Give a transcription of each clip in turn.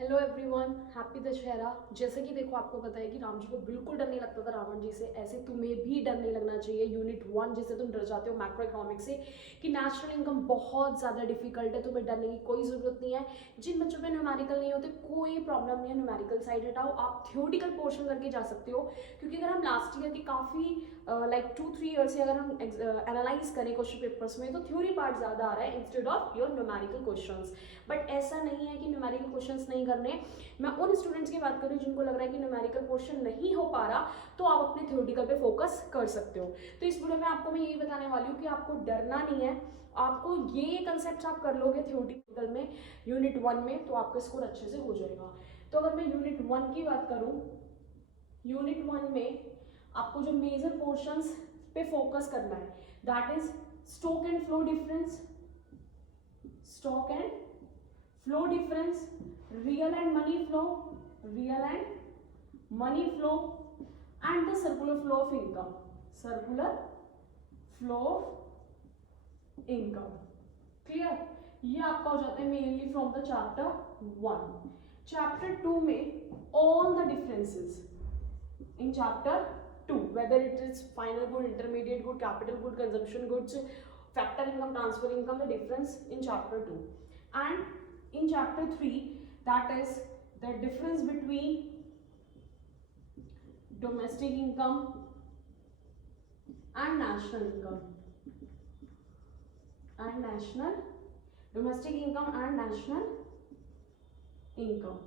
Hello everyone, happy Dussehra. जैसे कि देखो, आपको पता है कि राम जी को बिल्कुल डर नहीं लगता था रावण जी से, ऐसे तुम्हें भी डर नहीं लगना चाहिए यूनिट 1 जिसे तुम डर जाते हो मैक्रो इकोनॉमिक्स से कि नेशनल इनकम बहुत ज़्यादा डिफिकल्ट है। तुम्हें डरने की कोई ज़रूरत नहीं है। जिन बच्चों में न्यूमेरिकल नहीं होते कोई प्रॉब्लम नहीं है, न्यूमेरिकल साइड हटाओ, आप थ्योरेटिकल पोर्शन करके जा सकते हो। क्योंकि अगर हम लास्ट ईयर की काफ़ी लाइक 2-3 ईयर से अगर हम एनालाइज करें क्वेश्चन पेपर्स में, तो थ्योरी पार्ट ज़्यादा आ रहा है instead of your numerical questions. But ऐसा नहीं है कि न्यूमेरिकल क्वेश्चंस नहीं करने। मैं उन स्टूडेंट्स की बात करूँ जिनको लग रहा है कि न्यूमेरिकल पोर्शन नहीं हो पा रहा, तो आप अपने थ्योरेटिकल पे फोकस कर सकते हो। तो इस वीडियो में आपको मैं यही बताने वाली हूँ कि आपको डरना नहीं है। आपको ये कंसेप्ट आप कर लोगे थ्योरेटिकल में यूनिट 1 में, तो आपका स्कोर अच्छे से हो जाएगा। तो अगर मैं यूनिट 1 की बात करूँ, यूनिट 1 में आपको जो मेजर पोर्शंस पे फोकस करना है that is stock and flow difference, stock and flow difference, real and money flow, real and money flow and the circular flow of income, circular flow of income. Clear? ये आपका हो जाता है mainly from the chapter 1। चैप्टर 2 में all the differences in chapter 2, whether it is final good, intermediate good, capital good, consumption goods, factor income, transfer income, the difference in chapter 2. And in chapter 3, that is the difference between domestic income and national income, and national domestic income and national income,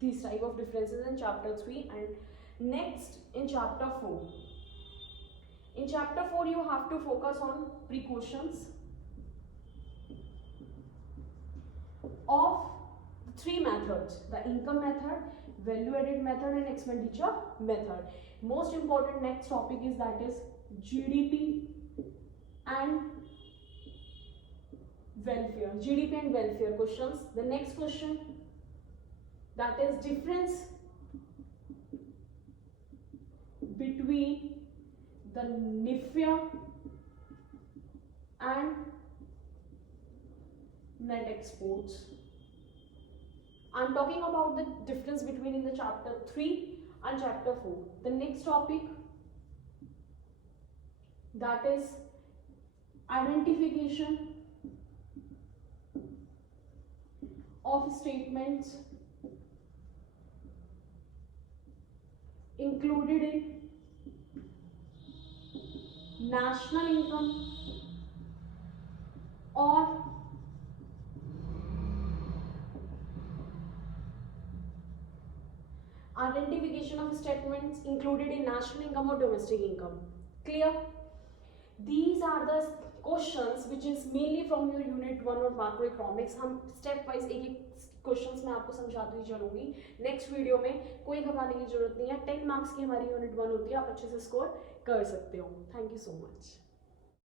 these type of differences in chapter 3. And next in chapter 4, in chapter 4 you have to focus on precautions of 3 methods: the income method, value added method and expenditure method. Most important next topic is that is GDP and welfare, GDP and welfare questions. The next question, that is difference between the NIFIA and net exports. I'm talking about the difference between in the chapter 3 and chapter 4. The next topic, that is identification of statements included in national income or identification of statements included in national income or domestic income. Clear? These are the questions which is mainly from your unit 1 और macroeconomics. हम step wise एक एक क्वेश्चंस मैं आपको समझाती चलूंगी next video में। कोई घबराने की जरूरत नहीं है। 10 मार्क्स की हमारी यूनिट 1 होती है, आप अच्छे से स्कोर कर सकते हो। Thank you so much.